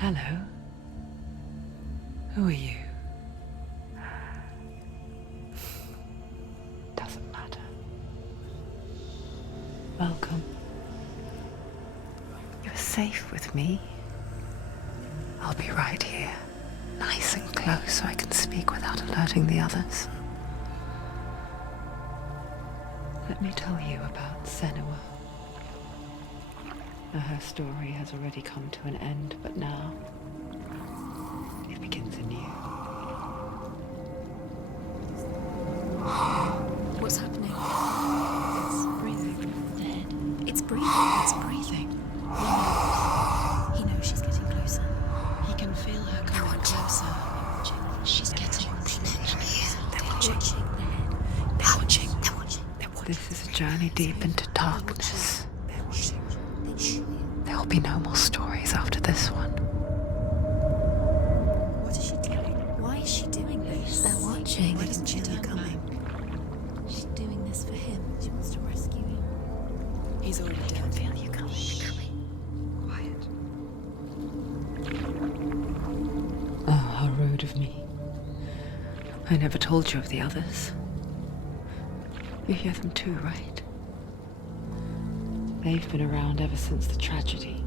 Hello. Who are you? Doesn't matter. Welcome. You're safe with me. I'll be right here, nice and close so I can speak without alerting the others. Let me tell you about Senua. Her story has already come to an end, but now it begins anew. What's happening? It's breathing. Dead. It's breathing. It's breathing. He knows she's getting closer. He can feel her coming closer. She's getting closer. They're watching. They're watching. They're watching. This is a journey deep into darkness. They're watching. There will be no more stories after this one. What is she doing? Why is she doing this? They're watching. Why doesn't she turn back? She's doing this for him. She wants to rescue him. He's already dead. I can feel you coming. Quiet. Oh, how rude of me. I never told you of the others. You hear them too, right? They've been around ever since the tragedy.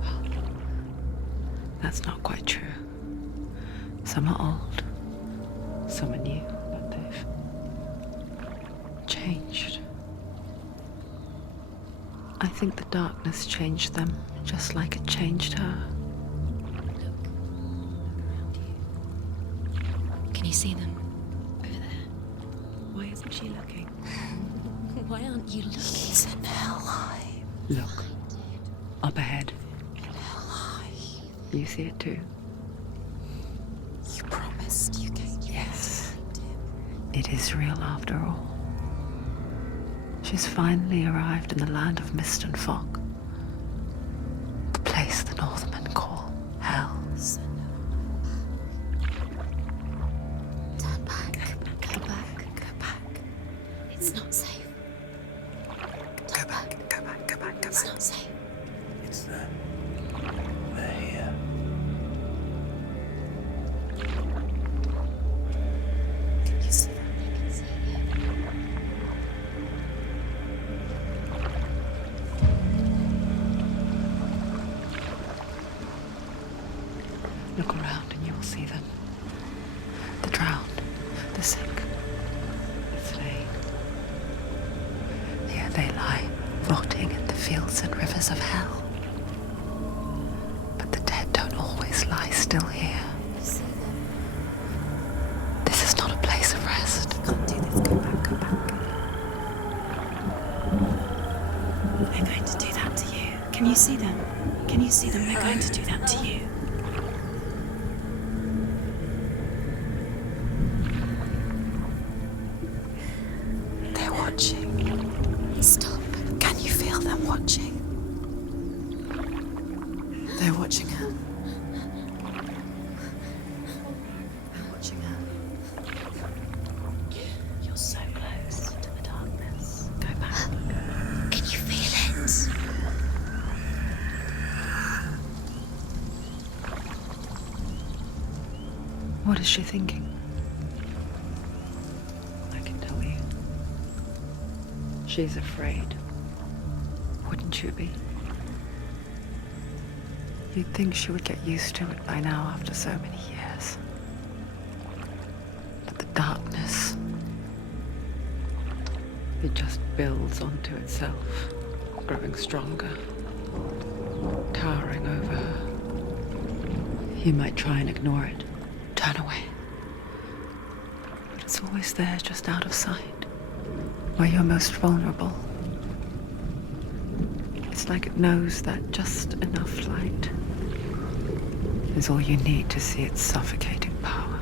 Well, that's not quite true. Some are old, some are new, but they've changed. I think the darkness changed them, just like it changed her. Look around you. Can you see them? Over there. Why isn't she looking? Why aren't you looking? He's in hell. Look, up ahead. Hell. You see it too? You promised you gave you. Yes. It is real after all. She's finally arrived in the land of mist and fog. The place the Northmen call Hell. Turn back. Go back. Go back. It's not safe. Go back. It's not safe. It's them. They're here. Can you see them? I can see them. Look around and you will see them. The drowned, the sick, the slain. Here they lie, rotting in the fields and rivers of hell. But the dead don't always lie still here. You see them. This is not a place of rest. You can't do this. Go back. Go back. They're going to do that to you. Can you see them? Can you see them? They're going to do that to you. They're watching. Stop. Can you feel them watching? They're watching her. They're watching her. You're so close to the darkness. Go back. Can you feel it? What is she thinking? I can tell you. She's afraid. Wouldn't you be? You'd think she would get used to it by now after so many years. But the darkness, it just builds onto itself, growing stronger, towering over her. You might try and ignore it, turn away. But it's always there, just out of sight, where you're most vulnerable. It's like it knows that just enough light is all you need to see its suffocating power.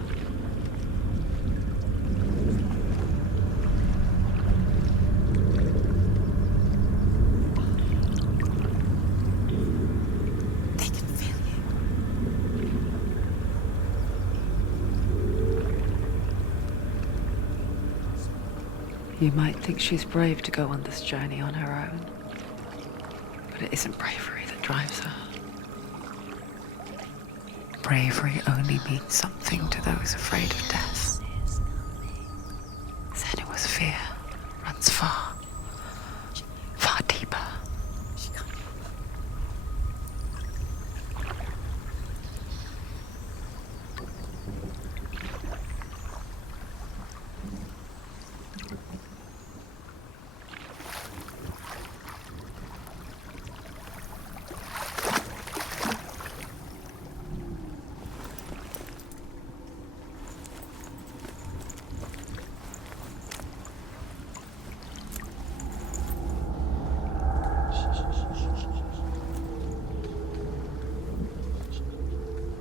They can feel you. You might think she's brave to go on this journey on her own, but it isn't bravery that drives her. bravery only means something to those afraid of death. Senua's fear runs far, far deeper.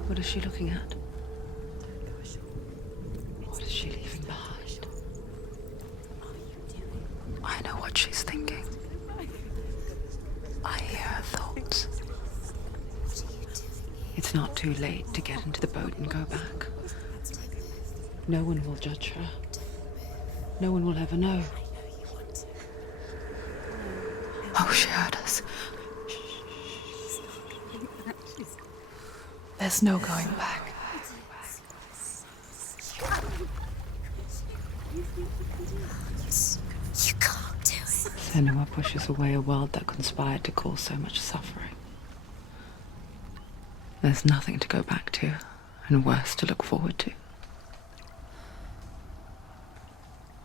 What is she looking at? What is she leaving behind? I know what she's thinking. I hear her thoughts. It's not too late to get into the boat and go back. No one will judge her. No one will ever know. Oh, she heard us. There's no going back. You can't do it. Senua pushes away a world that conspired to cause so much suffering. There's nothing to go back to, and worse to look forward to.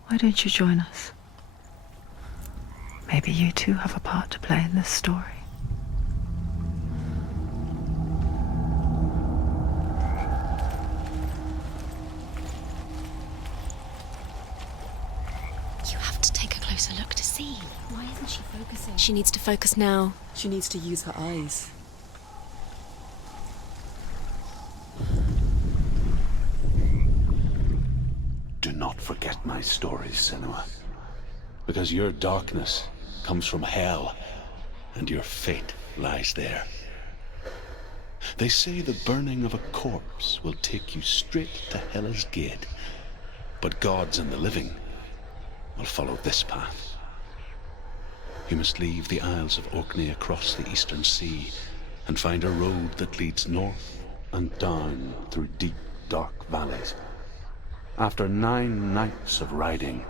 Why don't you join us? Maybe you too have a part to play in this story. You have to take a closer look to see. Why isn't she focusing? She needs to focus now. She needs to use her eyes. Do not forget my stories, Senua. Because your darkness comes from hell, and your fate lies there. They say the burning of a corpse will take you straight to Hela's gate, but gods and the living will follow this path. You must leave the Isles of Orkney across the eastern sea and find a road that leads north and down through deep, dark valleys. After 9 nights of riding,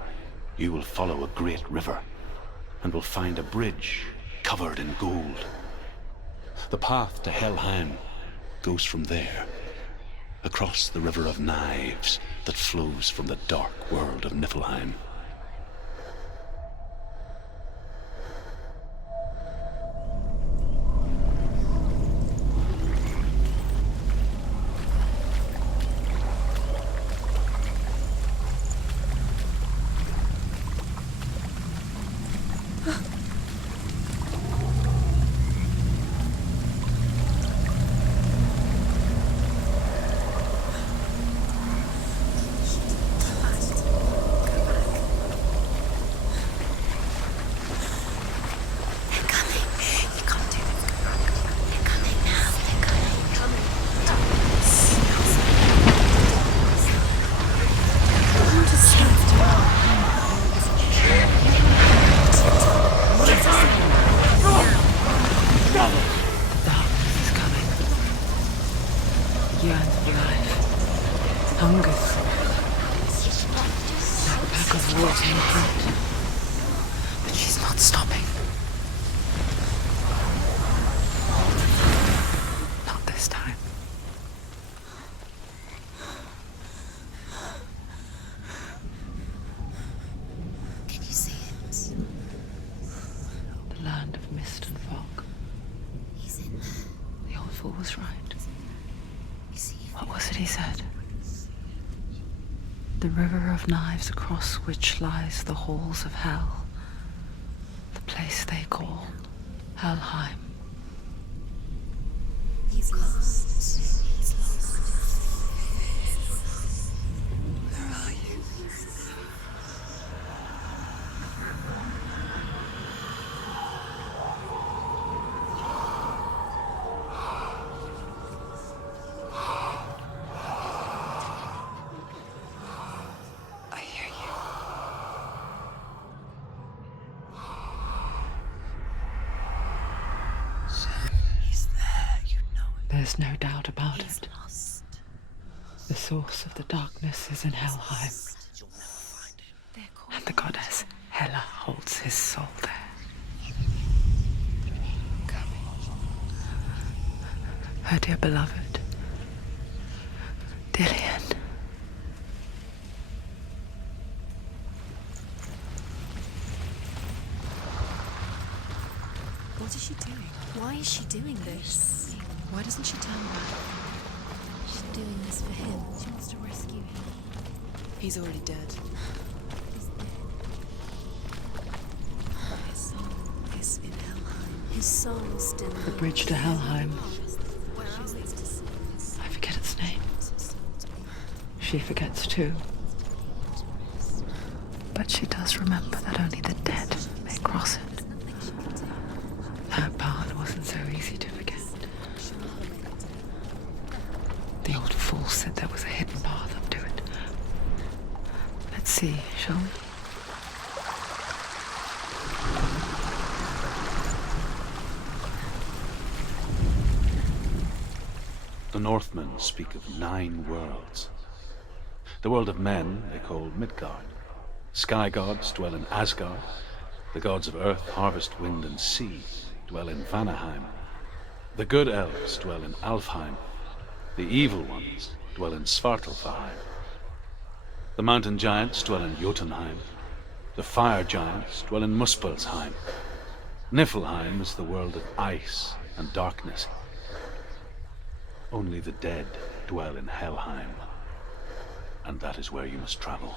you will follow a great river and will find a bridge covered in gold. The path to Helheim goes from there, across the river of knives that flows from the dark world of Niflheim. But she's not stopping. Not this time. Can you see it? The land of mist and fog. He's in there. The old fool was right. Is he? What was it he said? The river of knives across which lies the halls of hell. The place they call Helheim. He's lost. He's lost. Where are you? I hear you. There's no doubt about it. The source of the darkness is in Helheim, and the goddess Hela holds his soul there. Her dear beloved, Dillian. What is she doing? Why is she doing this? Why doesn't she turn back? She's doing this for him. She wants to rescue him. He's already dead. He's dead. His soul is in Helheim. His soul is still The bridge to Helheim. She waits to see his I forget its name. She forgets too. But she does remember that only the dead may cross it. That path wasn't so easy to forget. The old fool said there was a hidden path up to it. Let's see, shall we? The Northmen speak of 9 worlds. The world of men they call Midgard. Sky gods dwell in Asgard. The gods of earth, harvest, wind, and sea dwell in Vanaheim. The good elves dwell in Alfheim. The evil ones dwell in Svartalfheim. The mountain giants dwell in Jotunheim. The fire giants dwell in Muspelheim. Niflheim is the world of ice and darkness. Only the dead dwell in Helheim, and that is where you must travel.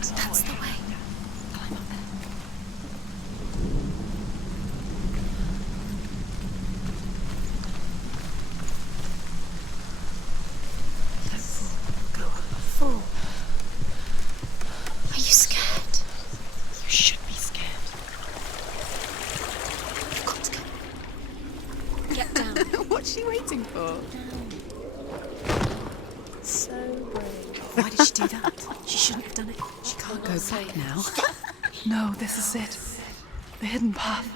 That's the way. Climb up there. Fool. Are you scared? You should be scared. You've got to go. Get down. What's she waiting for? So brave. Why did she do that? She shouldn't have done it. She can't go back now. No, this is it. The hidden path.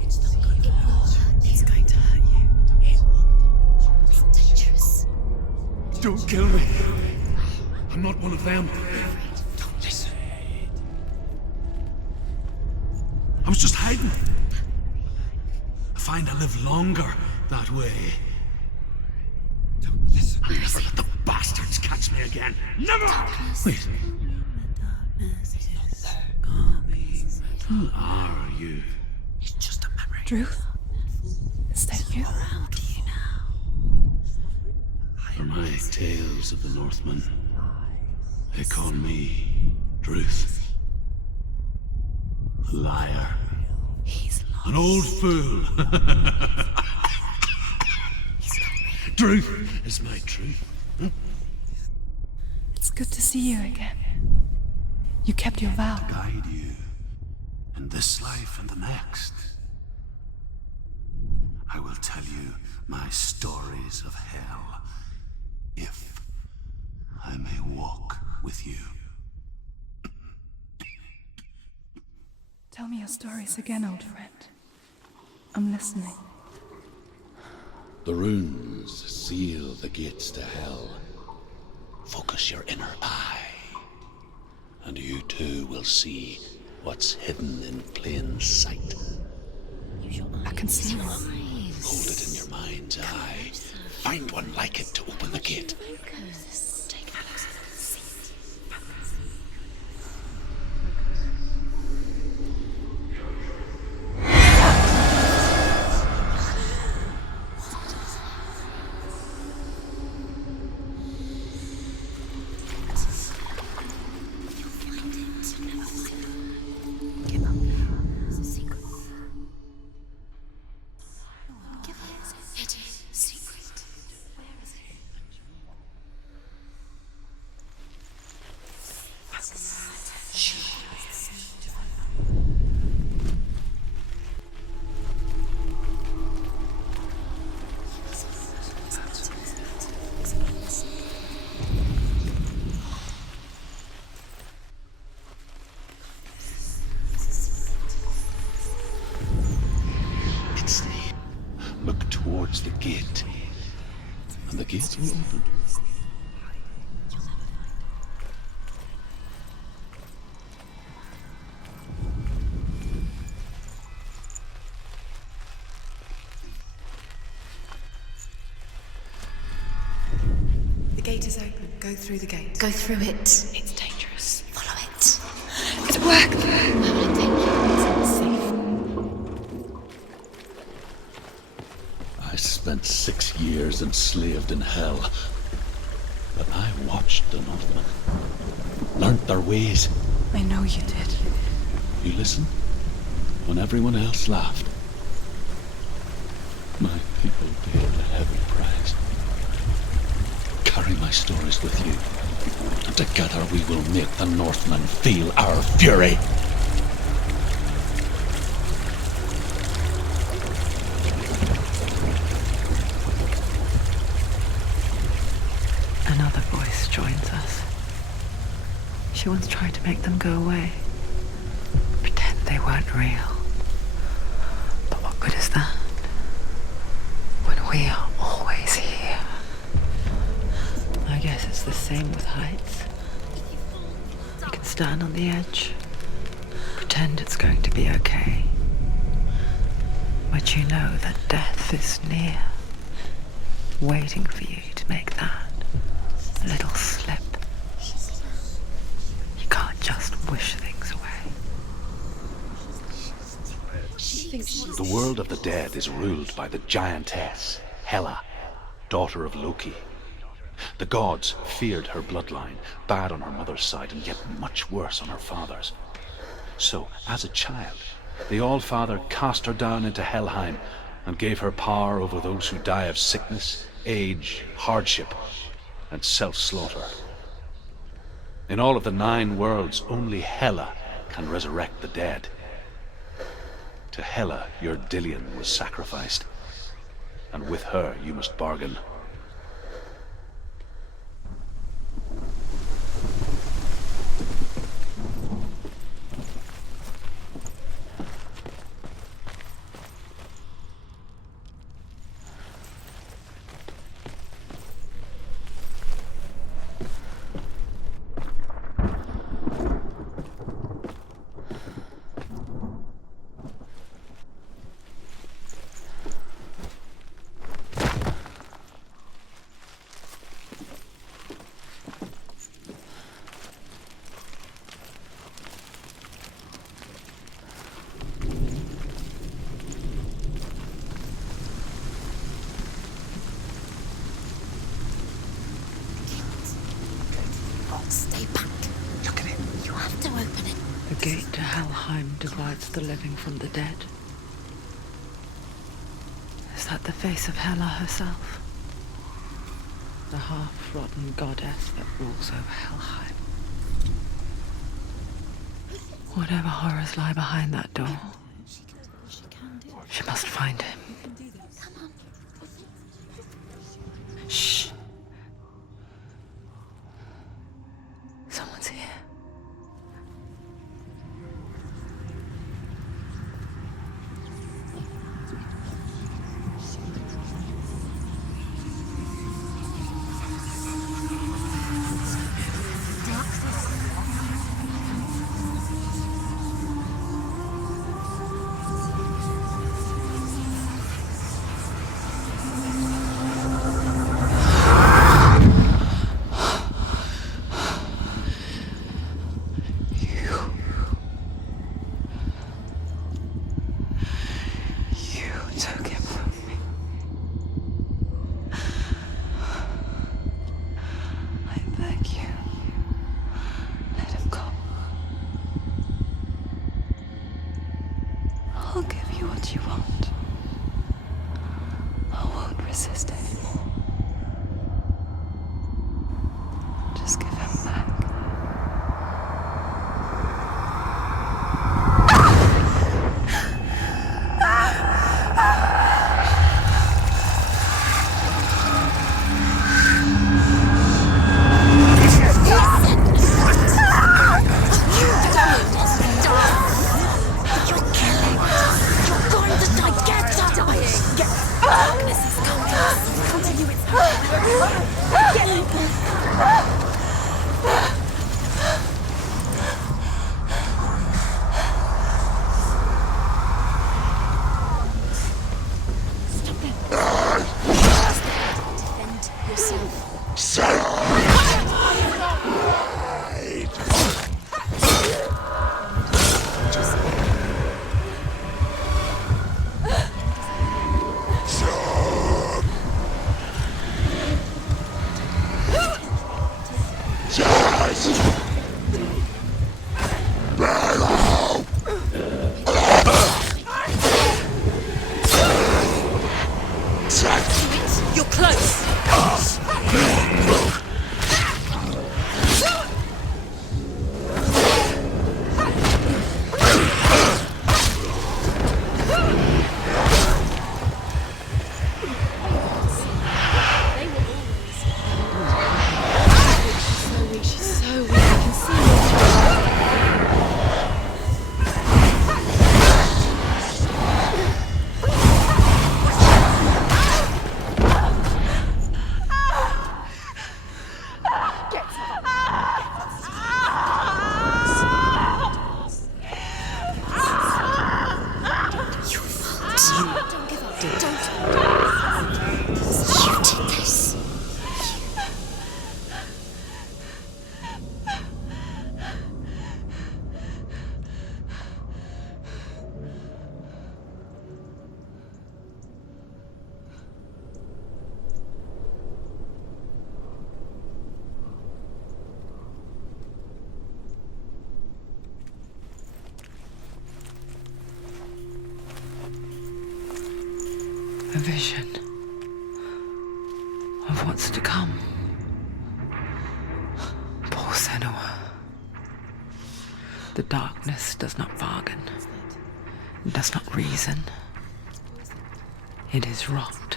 It's going to hurt you. It's dangerous. Don't kill me. I'm not one of them. Don't listen. I was just hiding. I find I live longer that way. Don't listen. I'll never let the bastards catch me again. Never! Wait, who are you? It's just a memory. Druth? Is that you? How do you now? For my tales of the Northmen, they call me Druth. A liar. He's lost. An old fool. Truth is my truth. It's good to see you again. You kept your vow. Guide you in this life and the next. I will tell you my stories of hell, if I may walk with you. Tell me your stories again, old friend. I'm listening. The runes seal the gates to hell. Focus your inner eye, and you too will see what's hidden in plain sight. I can see one. Hold it in your mind's eye. Find one like it to open the gate. towards the gate. And the gate will open. The gate is open. Go through the gate. Go through it. It's dangerous. Follow it. It worked. It's safe. I spent 6 years enslaved in hell. But I watched the Northmen. Learnt their ways. I know you did. You listened when everyone else laughed. My people paid a heavy price. Carry my stories with you, and together we will make the Northmen feel our fury. Another voice joins us. She once tried to make them go away. Pretend they weren't real. But what good is that? When we are always here. I guess it's the same with heights. You can stand on the edge, pretend it's going to be okay. But you know that death is near, waiting for you to make that little slip. You can't just wish things away. The world of the dead is ruled by the giantess, Hela, daughter of Loki. The gods feared her bloodline, bad on her mother's side and yet much worse on her father's. So, as a child, the All-Father cast her down into Helheim and gave her power over those who die of sickness, age, hardship, and self-slaughter. In all of the 9 worlds, only Hela can resurrect the dead. To Hela, your Dillion was sacrificed, and with her you must bargain. Stay back. Look at it. You have to open it. The gate to Helheim divides the living from the dead. Is that the face of Hela herself? The half-rotten goddess that rules over Helheim. Whatever horrors lie behind that door, she must find him. Shh. Someone's here. I'll give you what you want. I won't resist anymore. Just give him back. Darkness is close! A vision of what's to come. Poor Senua. The darkness does not bargain, it does not reason. It is rot.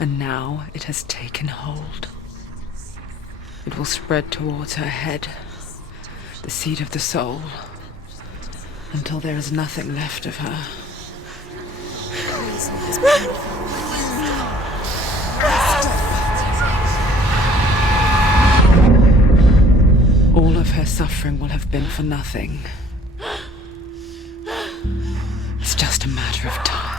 And now it has taken hold. It will spread towards her head, the seat of the soul, until there is nothing left of her. All of her suffering will have been for nothing. It's just a matter of time.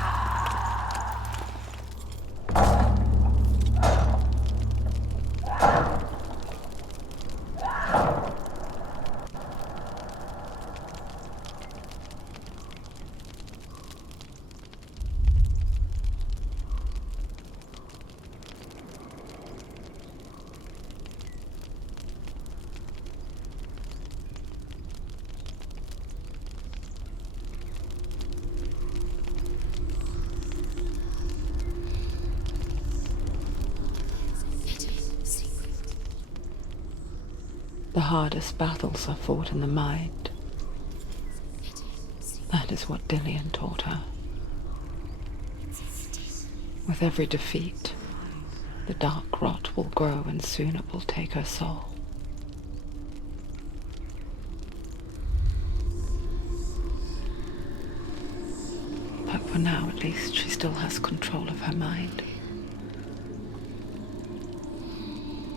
The hardest battles are fought in the mind. That is what Dillian taught her. With every defeat, the dark rot will grow and soon it will take her soul. But for now, at least, she still has control of her mind.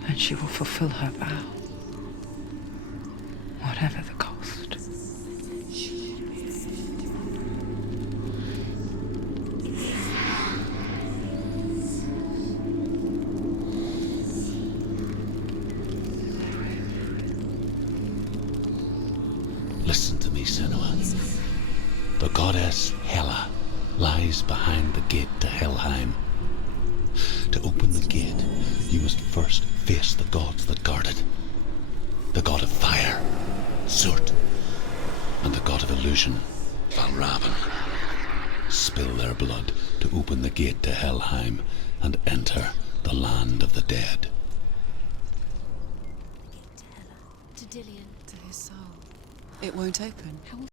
And she will fulfill her vow. Whatever the cost. Listen to me, Senua. The goddess Hela lies behind the gate to Helheim. To open the gate, you must first face the gods that guard it. The god of fire, Surt, and the god of illusion, Valravan. Spill their blood to open the gate to Helheim and enter the land of the dead. To Dillian. To his soul. It won't open. How will